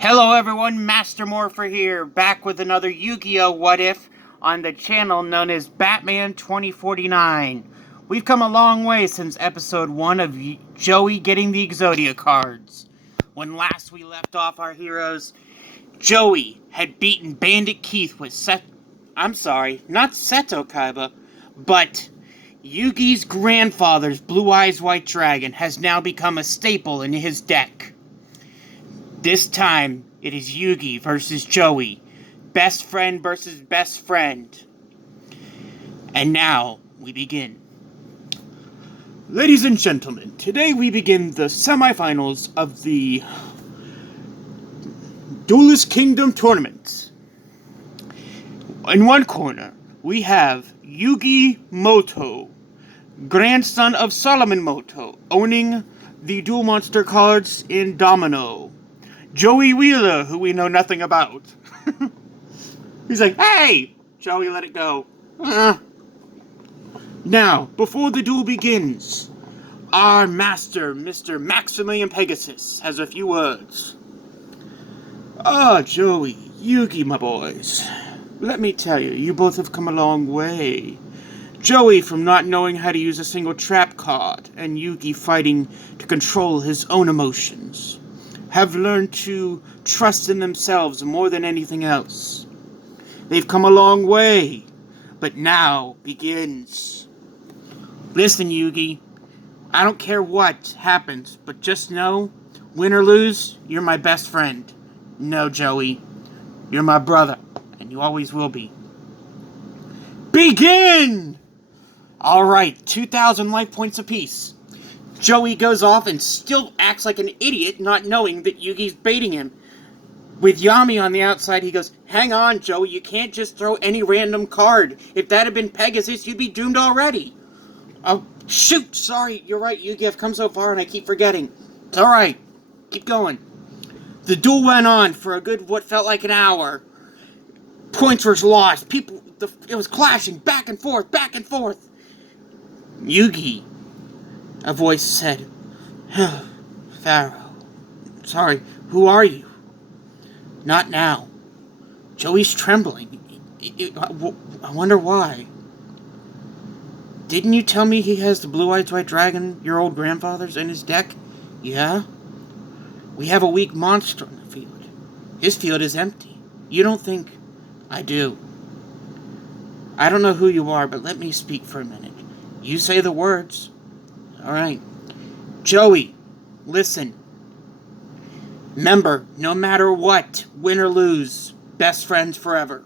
Hello everyone, Master Morpher here, back with another Yu-Gi-Oh! What If on the channel known as Batman 2049. We've come a long way since episode 1 of Joey getting the Exodia cards. When last we left off our heroes, Joey had beaten Bandit Keith with not Seto Kaiba, but Yugi's grandfather's Blue Eyes White Dragon has now become a staple in his deck. This time, it is Yugi versus Joey. Best friend versus best friend. And now, we begin. Ladies and gentlemen, today we begin the semifinals of the Duelist Kingdom Tournament. In one corner, we have Yugi Moto, grandson of Solomon Moto, owning the Duel Monster cards in Domino. Joey Wheeler, who we know nothing about. He's like, hey! Joey, let it go. Now, before the duel begins, our master, Mr. Maximilian Pegasus, has a few words. Joey, Yugi, my boys. Let me tell you, you both have come a long way. Joey from not knowing how to use a single trap card, and Yugi fighting to control his own emotions, have learned to trust in themselves more than anything else. They've come a long way, but now begins. Listen, Yugi, I don't care what happens, but just know, win or lose, you're my best friend. No, Joey, you're my brother, and you always will be. Begin! Alright, 2,000 life points apiece. Joey goes off and still acts like an idiot, not knowing that Yugi's baiting him. With Yami on the outside, he goes, hang on, Joey, you can't just throw any random card. If that had been Pegasus, you'd be doomed already. Oh, shoot, sorry, you're right, Yugi, I've come so far and I keep forgetting. It's alright, keep going. The duel went on for a good, what felt like an hour. Points were lost, it was clashing back and forth, Yugi, a voice said, Pharaoh, sorry, who are you? Not now. Joey's trembling. I wonder why. Didn't you tell me he has the Blue Eyes White Dragon, your old grandfather's, in his deck? Yeah? We have a weak monster on the field. His field is empty. You don't think I do. I don't know who you are, but let me speak for a minute. You say the words. Alright. Joey, listen. Remember, no matter what, win or lose, best friends forever.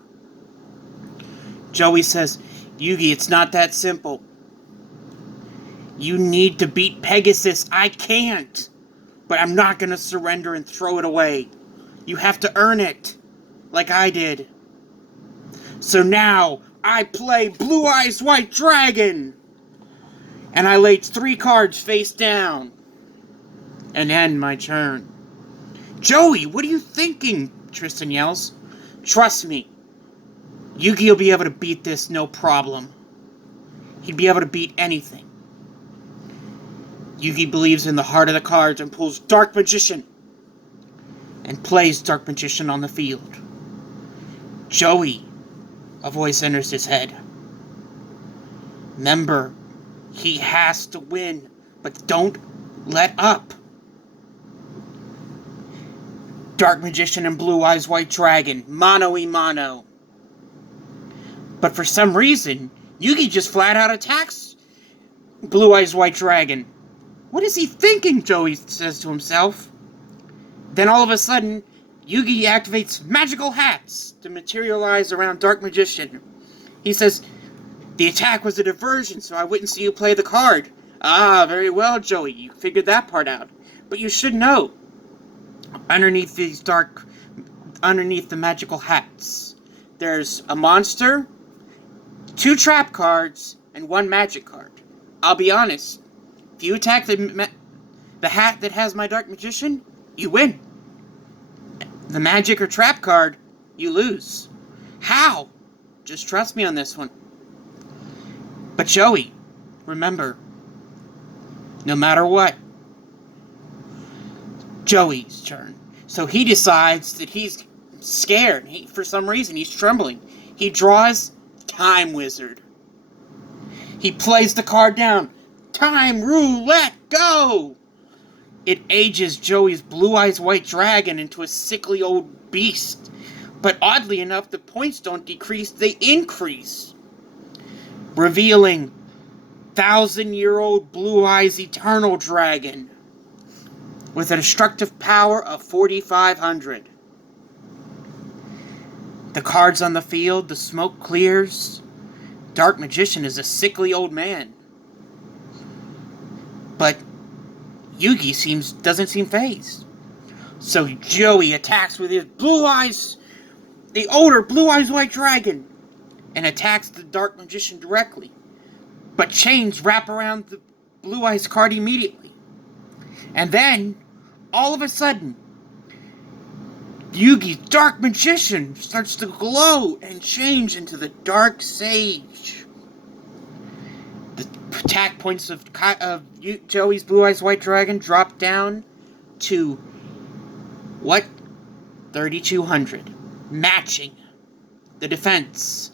Joey says, Yugi, it's not that simple. You need to beat Pegasus. I can't. But I'm not going to surrender and throw it away. You have to earn it, like I did. So now, I play Blue Eyes White Dragon. And I laid 3 cards face down. And end my turn. Joey, what are you thinking? Tristan yells. Trust me. Yugi will be able to beat this no problem. He'd be able to beat anything. Yugi believes in the heart of the cards and pulls Dark Magician. And plays Dark Magician on the field. Joey, a voice enters his head. Remember, he has to win, but don't let up. Dark Magician and Blue Eyes White Dragon, mano-y-mano. But for some reason, Yugi just flat out attacks Blue Eyes White Dragon. What is he thinking, Joey says to himself. Then all of a sudden, Yugi activates magical hats to materialize around Dark Magician. He says, the attack was a diversion, so I wouldn't see you play the card. Ah, very well, Joey, you figured that part out. But you should know, underneath the magical hats, there's a monster, 2 trap cards, and 1 magic card. I'll be honest, if you attack the hat that has my Dark Magician, you win. The magic or trap card, you lose. How? Just trust me on this one. But Joey, remember, no matter what, Joey's turn. So he decides that he's scared. For some reason, he's trembling. He draws Time Wizard. He plays the card down. Time roulette, go! It ages Joey's Blue Eyes White Dragon into a sickly old beast. But oddly enough, the points don't decrease, they increase. Revealing 1,000-year-old Blue Eyes Eternal Dragon with a destructive power of 4,500. The cards on the field, the smoke clears. Dark Magician is a sickly old man. But Yugi doesn't seem fazed. So Joey attacks with his Blue Eyes, the older Blue Eyes White Dragon, and attacks the Dark Magician directly. But chains wrap around the Blue Eyes card immediately. And then, all of a sudden, Yugi's Dark Magician starts to glow and change into the Dark Sage. The attack points of Joey's Blue Eyes White Dragon drop down to, 3,200. Matching the defense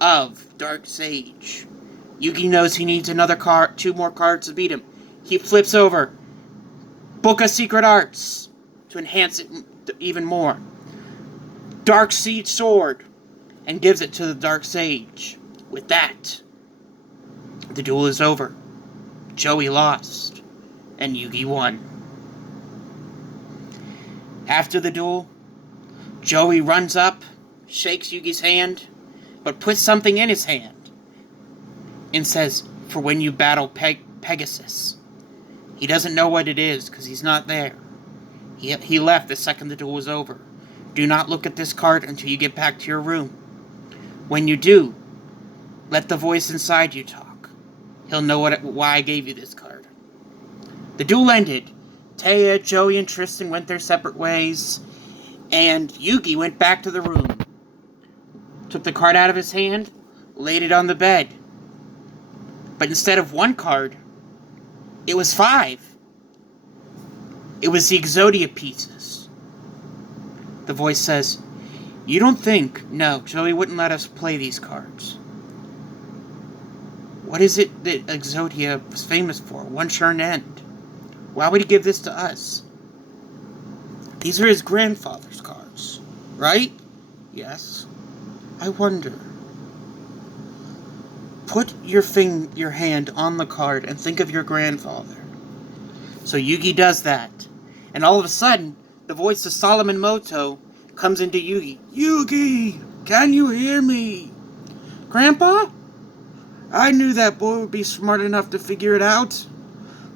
of Dark Sage. Yugi knows he needs two more cards to beat him. He flips over Book of Secret Arts to enhance it even more. Dark Seed Sword, and gives it to the Dark Sage. With that, the duel is over. Joey lost, and Yugi won. After the duel, Joey runs up, shakes Yugi's hand, but puts something in his hand, and says, for when you battle Pegasus. He doesn't know what it is, because he's not there. He left the second the duel was over. Do not look at this card until you get back to your room. When you do, let the voice inside you talk. He'll know why I gave you this card. The duel ended. Taya, Joey, and Tristan went their separate ways, and Yugi went back to the room. Took the card out of his hand, laid it on the bed. But instead of one card, it was 5. It was the Exodia pieces. The voice says, you don't think... No, Joey wouldn't let us play these cards. What is it that Exodia was famous for? One sure end. Why would he give this to us? These are his grandfather's cards, right? Yes. I wonder. Put your hand on the card and think of your grandfather. So Yugi does that. And all of a sudden, the voice of Solomon Moto comes into Yugi. Yugi, can you hear me? Grandpa? I knew that boy would be smart enough to figure it out.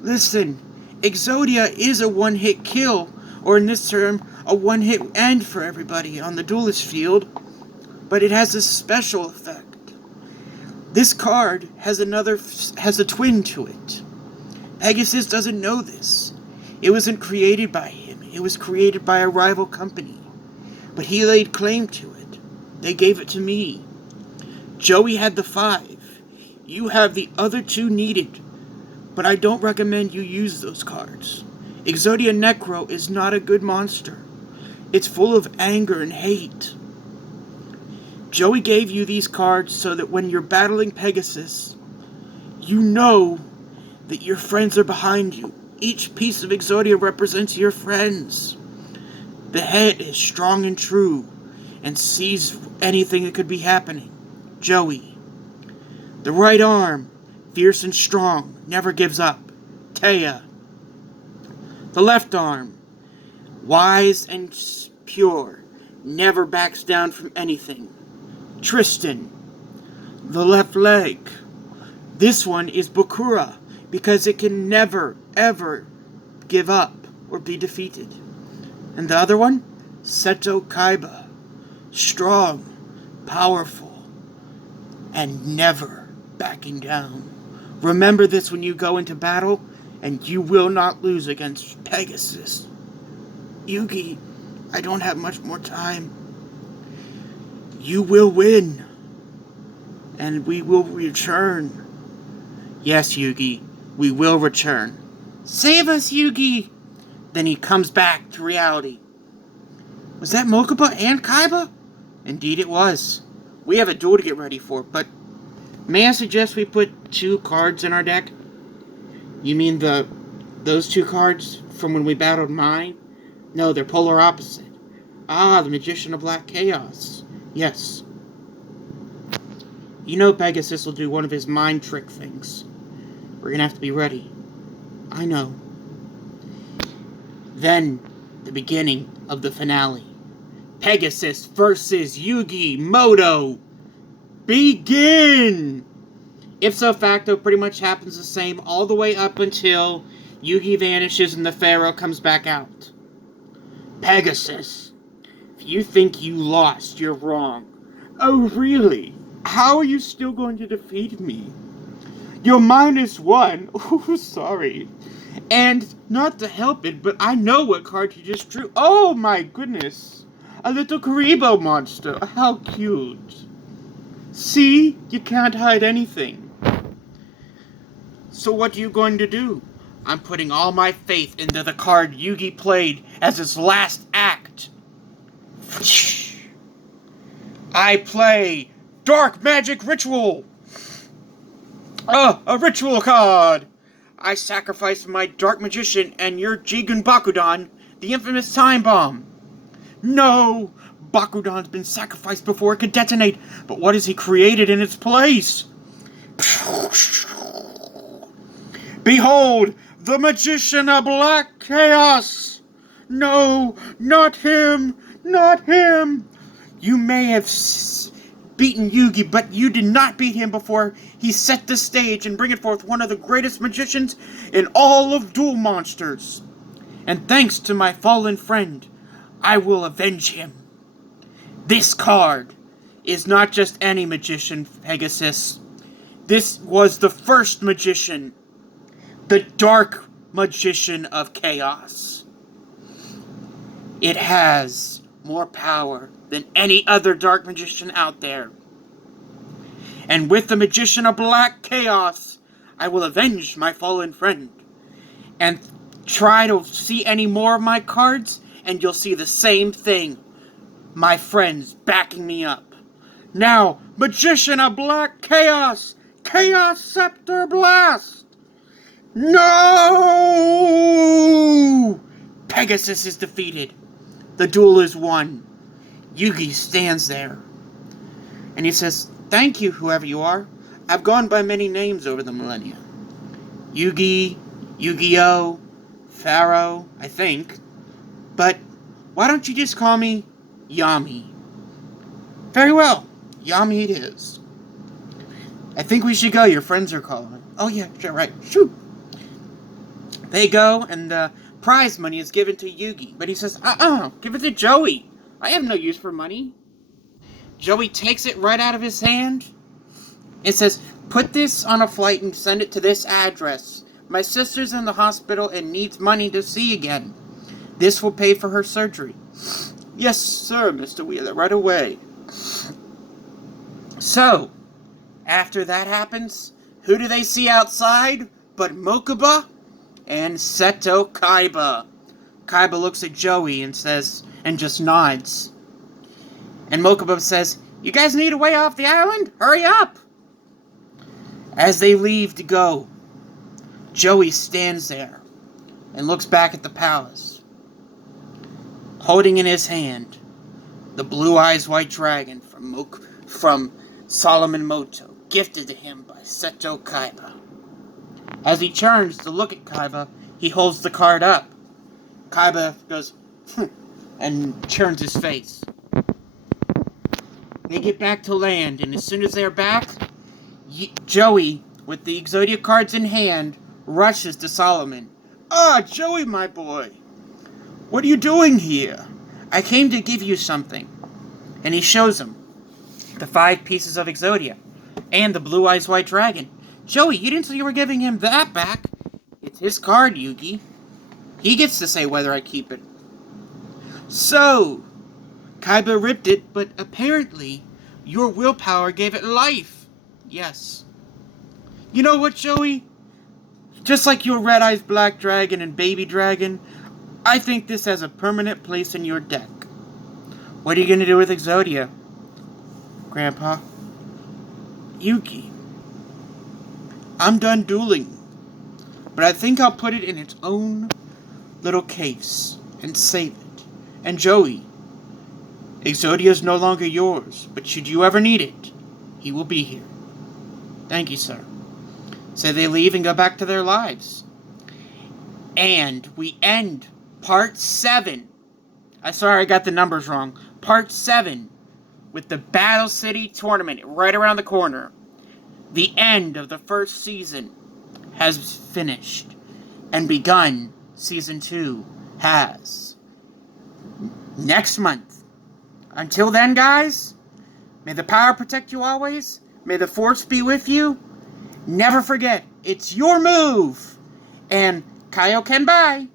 Listen, Exodia is a one-hit kill, or in this term, a one-hit end for everybody on the duelist field, but it has a special effect. This card has a twin to it. Pegasus doesn't know this. It wasn't created by him. It was created by a rival company. But he laid claim to it. They gave it to me. Joey had the 5. You have the other 2 needed. But I don't recommend you use those cards. Exodia Necro is not a good monster. It's full of anger and hate. Joey gave you these cards so that when you're battling Pegasus, you know that your friends are behind you. Each piece of Exodia represents your friends. The head is strong and true and sees anything that could be happening. Joey. The right arm, fierce and strong, never gives up. Taya. The left arm, wise and pure, never backs down from anything. Tristan. The left leg. This one is Bakura, because it can never, ever give up or be defeated. And the other one? Seto Kaiba. Strong, powerful, and never backing down. Remember this when you go into battle, and you will not lose against Pegasus. Yugi, I don't have much more time. You will win, and we will return. Yes, Yugi, we will return. Save us, Yugi! Then he comes back to reality. Was that Mokuba and Kaiba? Indeed it was. We have a duel to get ready for, but may I suggest we put 2 cards in our deck? You mean those 2 cards from when we battled mine? No, they're polar opposite. Ah, the Magician of Black Chaos. Yes. You know Pegasus will do one of his mind trick things. We're gonna have to be ready. I know. Then, the beginning of the finale. Pegasus versus Yugi Moto. Begin! Ipso facto pretty much happens the same all the way up until Yugi vanishes and the pharaoh comes back out. Pegasus, if you think you lost, you're wrong. Oh, really? How are you still going to defeat me? You're -1. Oh, sorry. And not to help it, but I know what card you just drew. Oh my goodness. A little Karibo monster. How cute. See? You can't hide anything. So what are you going to do? I'm putting all my faith into the card Yugi played as his last act. I play Dark Magic Ritual. A ritual card. I sacrifice my Dark Magician and your Jigen Bakudan, the infamous Time Bomb. No! Bakudan's been sacrificed before it could detonate, but what has he created in its place? Behold, the Magician of Black Chaos! No, not him! Not him! You may have beaten Yugi, but you did not beat him before he set the stage and bring forth one of the greatest magicians in all of Duel Monsters. And thanks to my fallen friend, I will avenge him. This card is not just any magician, Pegasus. This was the first magician, the Dark Magician of Chaos. It has more power than any other Dark Magician out there. And with the Magician of Black Chaos, I will avenge my fallen friend. And try to see any more of my cards, and you'll see the same thing. My friends backing me up. Now, Magician of Black Chaos! Chaos Scepter Blast! No! Pegasus is defeated. The duel is won. Yugi stands there. And he says, "Thank you, whoever you are. I've gone by many names over the millennia. Yugi, Yu-Gi-Oh, Pharaoh, I think. But why don't you just call me Yami?" "Very well. Yami it is. I think we should go. Your friends are calling." "Oh yeah, sure, right. Shoot." They go, and the prize money is given to Yugi. But he says, give it to Joey. I have no use for money. Joey takes it right out of his hand. It says, "Put this on a flight and send it to this address. My sister's in the hospital and needs money to see again. This will pay for her surgery." "Yes, sir, Mr. Wheeler, right away." So, after that happens, who do they see outside but Mokuba and Seto Kaiba? Kaiba looks at Joey and says, and just nods. And Mokuba says, "You guys need a way off the island? Hurry up!" As they leave to go, Joey stands there and looks back at the palace, holding in his hand the Blue Eyes White Dragon from Solomon Moto, gifted to him by Seto Kaiba. As he turns to look at Kaiba, he holds the card up. Kaiba goes, and turns his face. They get back to land, and as soon as they're back, Joey, with the Exodia cards in hand, rushes to Solomon. "Ah, Joey, my boy, what are you doing here? I came to give you something." And he shows him the 5 pieces of Exodia and the Blue Eyes White Dragon. "Joey, you didn't say you were giving him that back. It's his card, Yugi. He gets to say whether I keep it." So, Kaiba ripped it, but apparently your willpower gave it life. Yes. You know what, Joey? Just like your Red Eyes Black Dragon and Baby Dragon, I think this has a permanent place in your deck. What are you gonna do with Exodia, Grandpa? Yuki, I'm done dueling, but I think I'll put it in its own little case and save it. And Joey, Exodia's no longer yours, but should you ever need it, he will be here. Thank you, sir. So they leave and go back to their lives. And we end part 7. Sorry, I got the numbers wrong. Part 7 with the Battle City tournament right around the corner. The end of the first season has finished and begun. Season 2 has. Next month. Until then, guys, may the power protect you always. May the force be with you. Never forget, it's your move. And Kaioken bye.